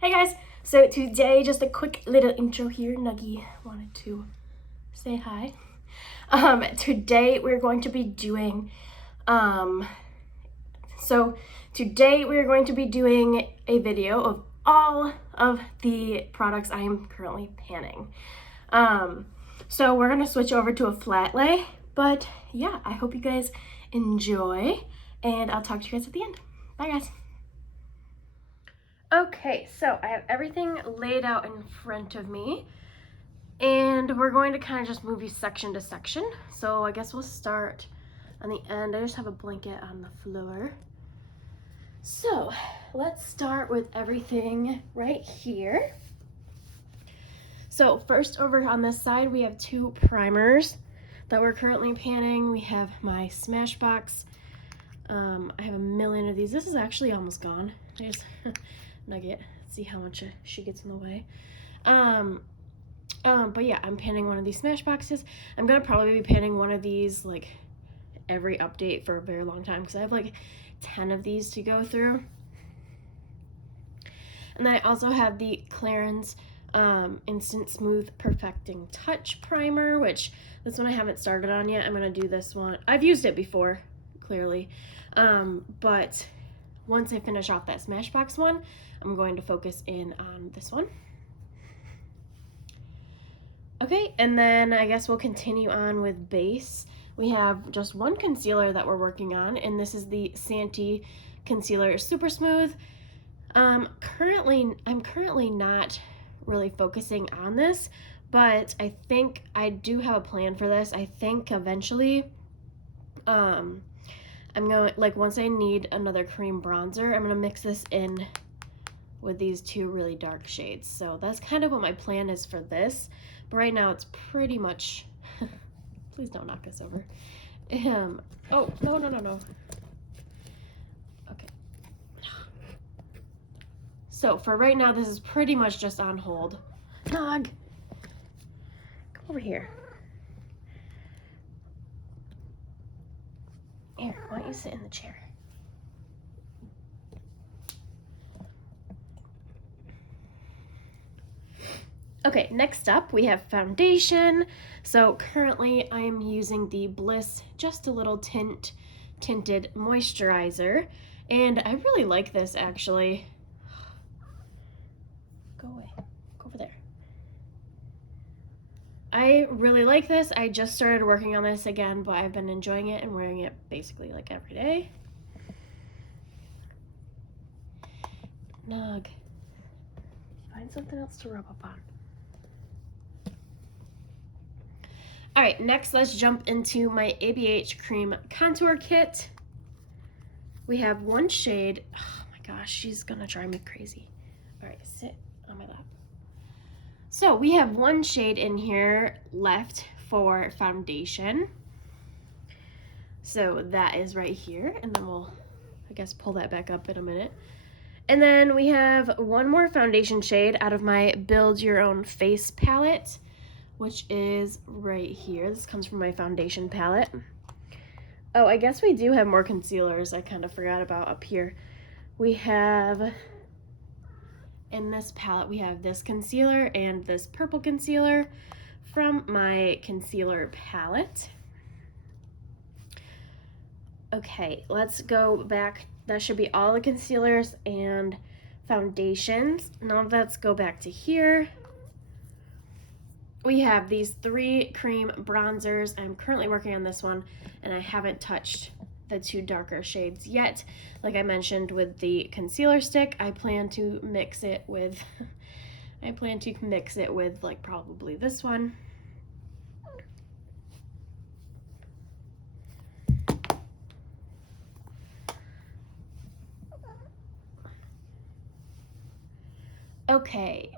Hey guys, so today, just a quick little intro here. Nuggie wanted to say hi. Today we're going to be doing, today we're going to be doing a video of all of the products I am currently panning. So we're gonna switch over to a flat lay, but yeah, I hope you guys enjoy, and I'll talk to you guys at the end. Bye guys. Okay, so I have everything laid out in front of me, and we're going to kind of just move you section to section. So I guess we'll start on the end. I just have a blanket on the floor. So let's start with everything right here. So first, over on this side, we have two primers that we're currently panning. We have my Smashbox. I have a million of these. This is actually almost gone. There's Nugget. See how much she gets in the way. But yeah, I'm panning one of these Smashboxes. I'm gonna probably be panning one of these like every update for a very long time because I have like 10 of these to go through. And then I also have the Clarins Instant Smooth Perfecting Touch Primer, which this one I haven't started on yet. I'm gonna do this one. I've used it before, clearly, but once I finish off that Smashbox one, I'm going to focus in on this one. Okay, and then I guess we'll continue on with base. We have just one concealer that we're working on, and this is the Santee Concealer Super Smooth. I'm currently not really focusing on this, but I think I do have a plan for this. I think eventually, I'm going, like, once I need another cream bronzer, I'm gonna mix this in with these two really dark shades. So that's kind of what my plan is for this. But right now it's pretty much, please don't knock this over. Oh, no. Okay. So for right now, this is pretty much just on hold. Nog, come over here. Here, why don't you sit in the chair? Okay, next up we have foundation. So currently I'm using the Bliss Just a Little Tinted Moisturizer, and I really like this actually. Go away, go over there. I really like this. I just started working on this again, but I've been enjoying it and wearing it basically like every day. Nog, find something else to rub up on. All right, next let's jump into my Abh Cream Contour Kit. We have one shade. Oh my gosh, she's gonna drive me crazy. All right, sit on my lap. So we have one shade in here left for foundation. So that is right here, and then we'll, I guess, pull that back up in a minute. And then we have one more foundation shade out of my Build Your Own Face palette, which is right here. This comes from my foundation palette. Oh, I guess we do have more concealers I kind of forgot about up here. We have, in this palette, we have this concealer and this purple concealer from my concealer palette. Okay, let's go back. That should be all the concealers and foundations. Now let's go back to here. We have these three cream bronzers. I'm currently working on this one, and I haven't touched the two darker shades yet. Like I mentioned with the concealer stick, I plan to mix it with, like probably this one. Okay.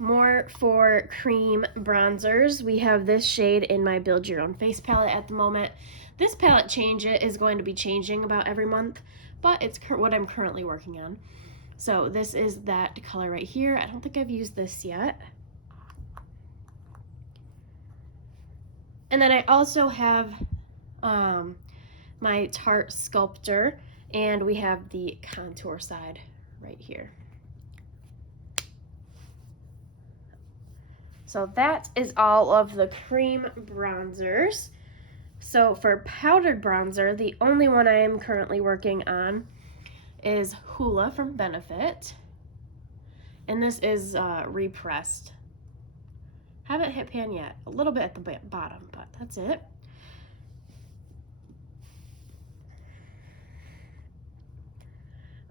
More for cream bronzers. We have this shade in my Build Your Own Face palette at the moment. This palette is going to be changing about every month, but it's what I'm currently working on. So this is that color right here. I don't think I've used this yet. And then I also have my Tarte Sculptor, and we have the contour side right here. So that is all of the cream bronzers. So for powdered bronzer, the only one I am currently working on is Hoola from Benefit. And this is repressed. Haven't hit pan yet. A little bit at the bottom, but that's it.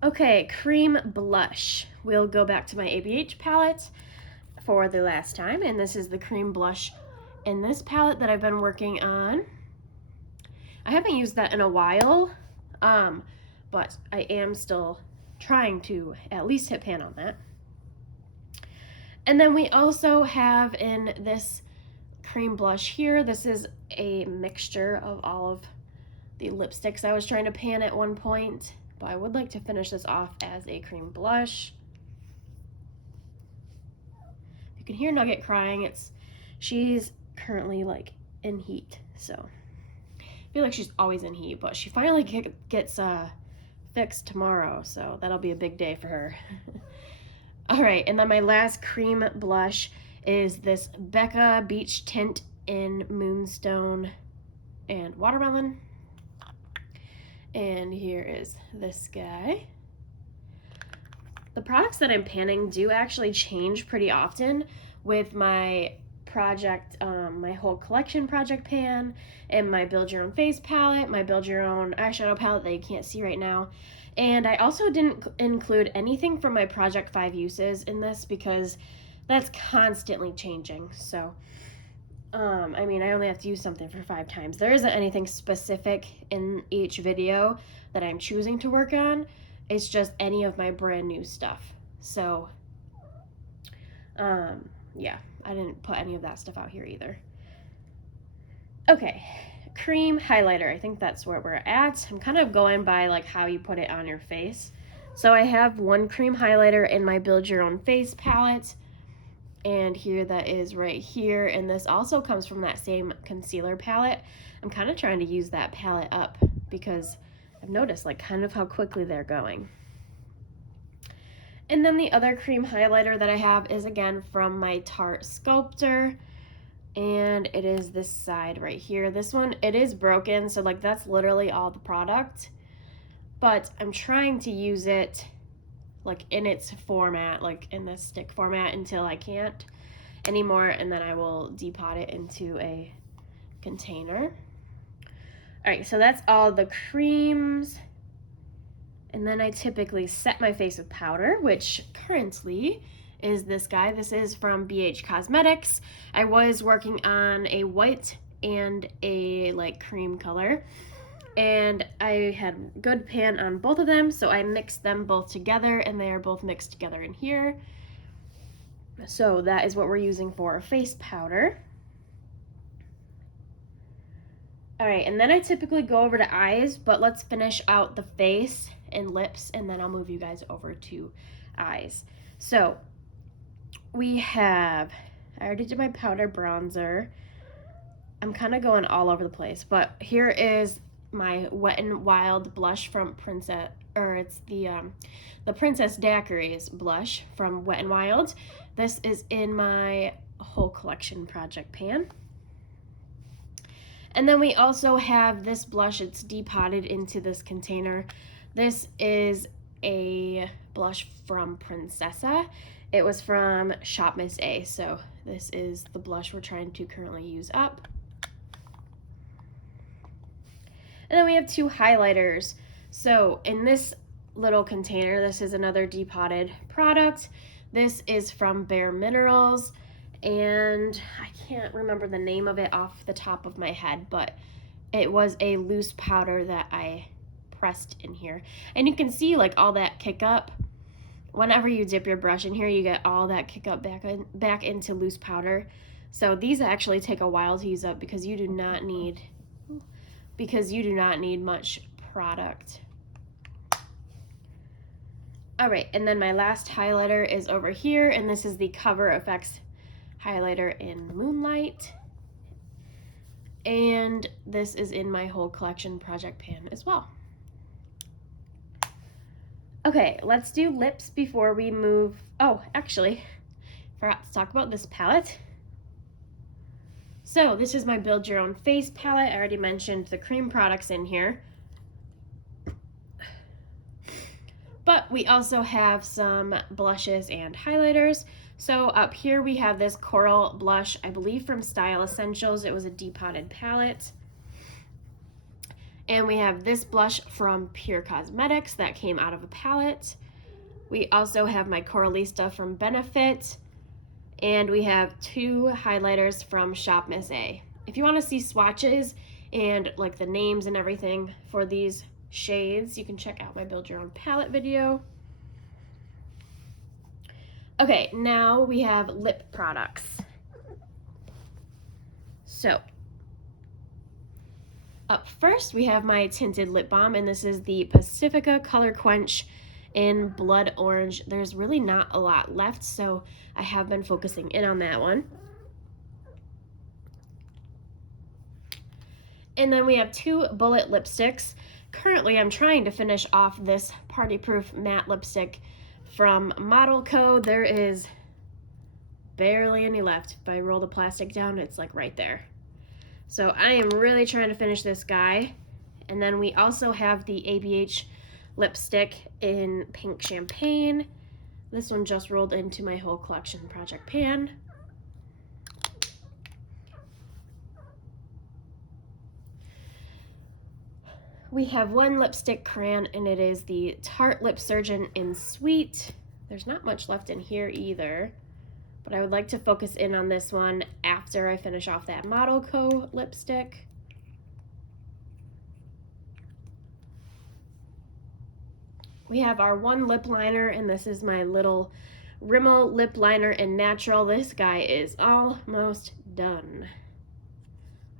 Okay, cream blush. We'll go back to my ABH palette for the last time, and this is the cream blush in this palette that I've been working on. I haven't used that in a while, but I am still trying to at least hit pan on that. And then we also have in this cream blush here, this is a mixture of all of the lipsticks I was trying to pan at one point, but I would like to finish this off as a cream blush. You can hear Nugget crying. She's currently like in heat, so I feel like she's always in heat, but she finally gets fixed tomorrow, so that'll be a big day for her. All right, and then my last cream blush is this Becca Beach Tint in Moonstone and Watermelon. And here is this guy. The products that I'm panning do actually change pretty often with my project, my whole collection project pan, and my build your own face palette, my build your own eyeshadow palette that you can't see right now. And I also didn't include anything from my project 5 uses in this because that's constantly changing. So, I mean, I only have to use something for 5 times. There isn't anything specific in each video that I'm choosing to work on. It's just any of my brand new stuff. So, yeah, I didn't put any of that stuff out here either. Okay, cream highlighter. I think that's where we're at. I'm kind of going by like how you put it on your face. So I have one cream highlighter in my Build Your Own Face palette. And here that is right here. And this also comes from that same concealer palette. I'm kind of trying to use that palette up because I've noticed like kind of how quickly they're going. And then the other cream highlighter that I have is again from my Tarte Sculptor. And it is this side right here. This one, it is broken, so like that's literally all the product. But I'm trying to use it like in its format, like in the stick format until I can't anymore, and then I will depot it into a container. All right, so that's all the creams. And then I typically set my face with powder, which currently is this guy. This is from BH Cosmetics. I was working on a white and a like cream color, and I had good pan on both of them, so I mixed them both together, and they are both mixed together in here. So that is what we're using for face powder. All right, and then I typically go over to eyes, but let's finish out the face and lips, and then I'll move you guys over to eyes. So we have, I already did my powder bronzer. I'm kind of going all over the place, but here is my Wet n Wild blush from Princess, or it's the Princess Daiquiris blush from Wet n Wild. This is in my whole collection project pan. And then we also have this blush. It's depotted into this container. This is a blush from Princessa. It was from Shop Miss A, so this is the blush we're trying to currently use up. And then we have 2 highlighters. So in this little container, this is another depotted product. This is from Bareminerals, and I can't remember the name of it off the top of my head, but it was a loose powder that I pressed in here. And you can see like all that kick up. Whenever you dip your brush in here, you get all that kick up back into loose powder. So these actually take a while to use up because you do not need much product. All right, and then my last highlighter is over here, and this is the Cover FX highlighter in Moonlight. And this is in my whole collection project pan as well. Okay, let's do lips before we move. Oh, actually, forgot to talk about this palette. So this is my Build Your Own Face palette. I already mentioned the cream products in here. But we also have some blushes and highlighters. So up here we have this coral blush, I believe from Style Essentials. It was a depotted palette. And we have this blush from Pure Cosmetics that came out of a palette. We also have my Coralista from Benefit. And we have two highlighters from Shop Miss A. If you want to see swatches and like the names and everything for these shades, you can check out my Build Your Own Palette video. Okay, now we have lip products. So, up first we have my tinted lip balm, and this is the Pacifica Color Quench in Blood Orange. There's really not a lot left, so I have been focusing in on that one. And then we have two bullet lipsticks. Currently, I'm trying to finish off this Party Proof matte lipstick from Model Co. There is barely any left. If I roll the plastic down, it's like right there. So I am really trying to finish this guy. And then we also have the ABH lipstick in Pink Champagne. This one just rolled into my whole collection project pan. We have one lipstick crayon, and it is the Tarte Lip Surgeon in Sweet. There's not much left in here either, but I would like to focus in on this one after I finish off that Model Co. lipstick. We have our one lip liner, and this is my little Rimmel Lip Liner in Natural. This guy is almost done.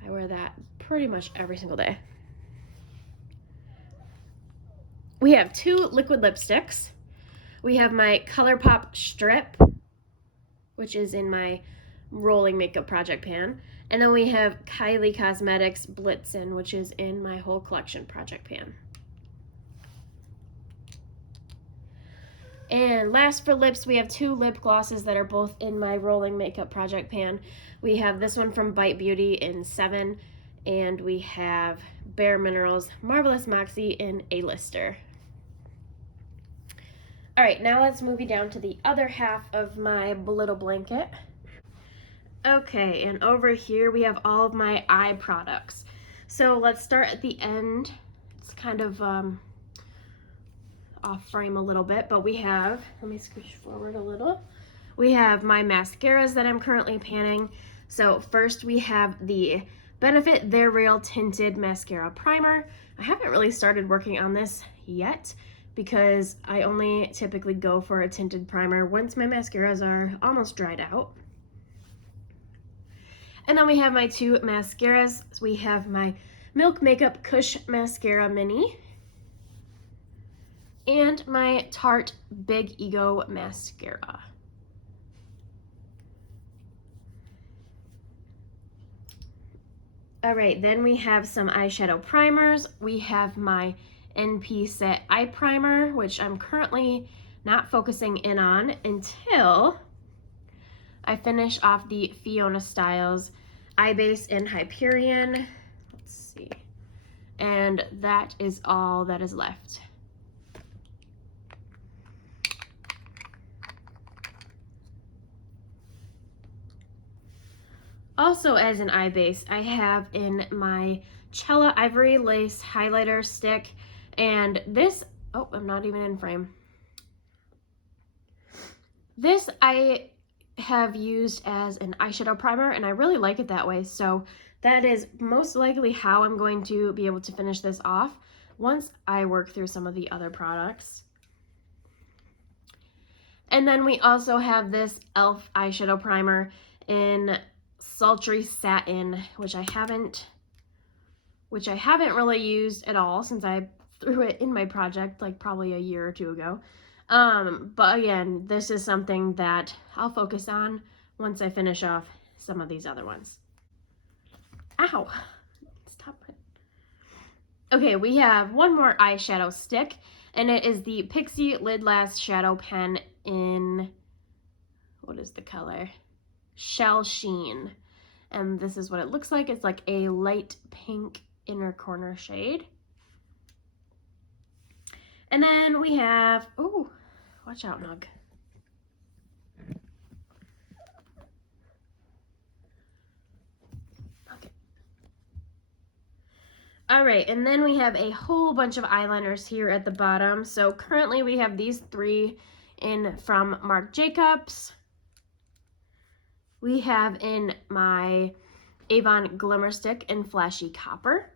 I wear that pretty much every single day. We have two liquid lipsticks. We have my ColourPop Strip, which is in my rolling makeup project pan. And then we have Kylie Cosmetics Blitzen, which is in my whole collection project pan. And last for lips, we have two lip glosses that are both in my rolling makeup project pan. We have this one from Bite Beauty in 7, and we have Bareminerals Marvelous Moxie in A-Lister. All right, now let's move you down to the other half of my little blanket. Okay, and over here we have all of my eye products. So let's start at the end. It's kind of off frame a little bit, but we have, let me scooch forward a little. We have my mascaras that I'm currently panning. So first we have the Benefit They're Real Tinted Mascara Primer. I haven't really started working on this yet because I only typically go for a tinted primer once my mascaras are almost dried out. And then we have my two mascaras. So we have my Milk Makeup Kush Mascara Mini and my Tarte Big Ego Mascara. All right, then we have some eyeshadow primers. We have my NP Set Eye Primer, which I'm currently not focusing in on until I finish off the Fiona Styles Eye Base in Hyperion. Let's see. And that is all that is left. Also, as an eye base, I have in my Cella Ivory Lace Highlighter Stick, and this, oh, I'm not even in frame. This I have used as an eyeshadow primer, and I really like it that way, so that is most likely how I'm going to be able to finish this off once I work through some of the other products. And then we also have this e.l.f. eyeshadow primer in Sultry Satin, which I haven't really used at all since I threw it in my project like probably a year or two ago. But again, this is something that I'll focus on once I finish off some of these other ones. Ow! Stop it. Okay, we have one more eyeshadow stick, and it is the Pixie Lid Last Shadow Pen in, what is the color? Shell Sheen. And this is what it looks like. It's like a light pink inner corner shade. And then we have, oh, watch out, Nug. Okay. All right, and then we have a whole bunch of eyeliners here at the bottom. So currently we have these 3 in from Marc Jacobs. We have in my Avon Glimmer Stick in Flashy Copper.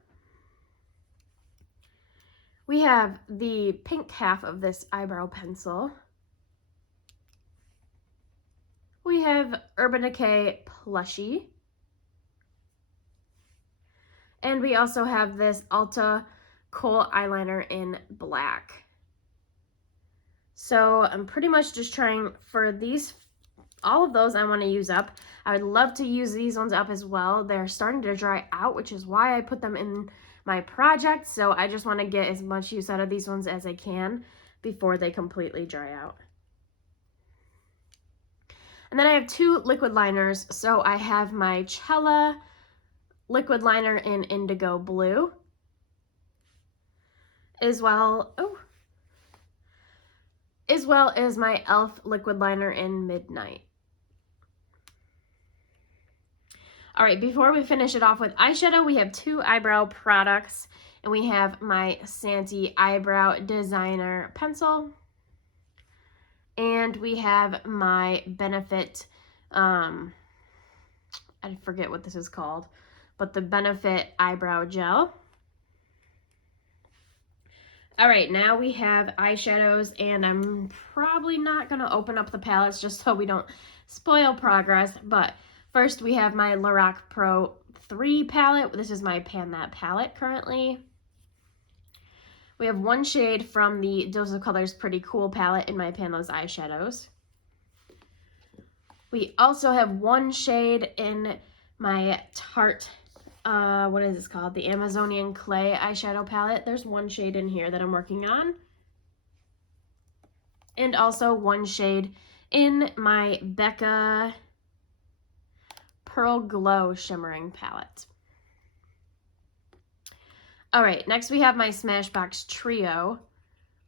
We have the pink half of this eyebrow pencil. We have Urban Decay Plushie. And we also have this Ulta Kohl eyeliner in black. So I'm pretty much just trying for these, all of those I want to use up. I would love to use these ones up as well. They're starting to dry out, which is why I put them in my project. So I just want to get as much use out of these ones as I can before they completely dry out. And then I have 2 liquid liners. So I have my Cella liquid liner in Indigo Blue, as well as my e.l.f. liquid liner in Midnight. All right, before we finish it off with eyeshadow, we have 2 eyebrow products, and we have my Santee Eyebrow Designer Pencil, and we have my Benefit, I forget what this is called, but the Benefit Eyebrow Gel. All right, now we have eyeshadows, and I'm probably not going to open up the palettes just so we don't spoil progress, but first we have my Lorac Pro 3 palette. This is my Pan That palette currently. We have 1 shade from the Dose of Colors Pretty Cool palette in my Pan Those eyeshadows. We also have 1 shade in my Tarte, what is this called? The Amazonian Clay eyeshadow palette. There's 1 shade in here that I'm working on. And also 1 shade in my Becca Pearl Glow Shimmering palette. All right, next we have my Smashbox Trio,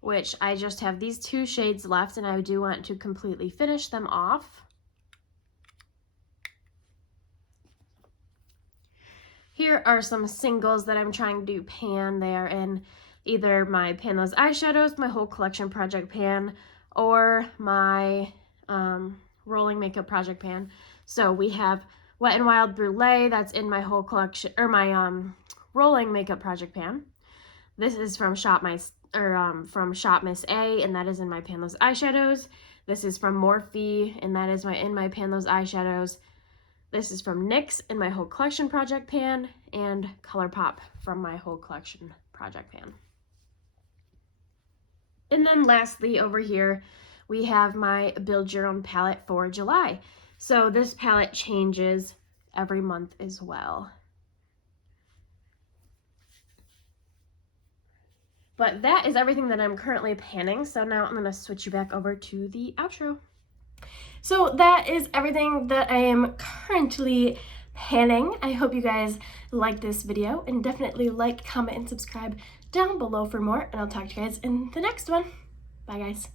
which I just have these 2 shades left, and I do want to completely finish them off. Here are some singles that I'm trying to pan. They are in either my Pan Those eyeshadows, my whole collection project pan, or my rolling makeup project pan. So we have Wet n Wild Brulee, that's in my whole collection, or my rolling makeup project pan. This is from Shop Miss A, and that is in my Pan Those eyeshadows. This is from Morphe, and that is in my Pan Those eyeshadows. This is from NYX in my whole collection project pan, and ColourPop from my whole collection project pan. And then lastly over here, we have my Build Your Own palette for July. So this palette changes every month as well. But that is everything that I'm currently panning. So now I'm going to switch you back over to the outro. So that is everything that I am currently panning. I hope you guys liked this video, and definitely like, comment, and subscribe down below for more, and I'll talk to you guys in the next one. Bye guys.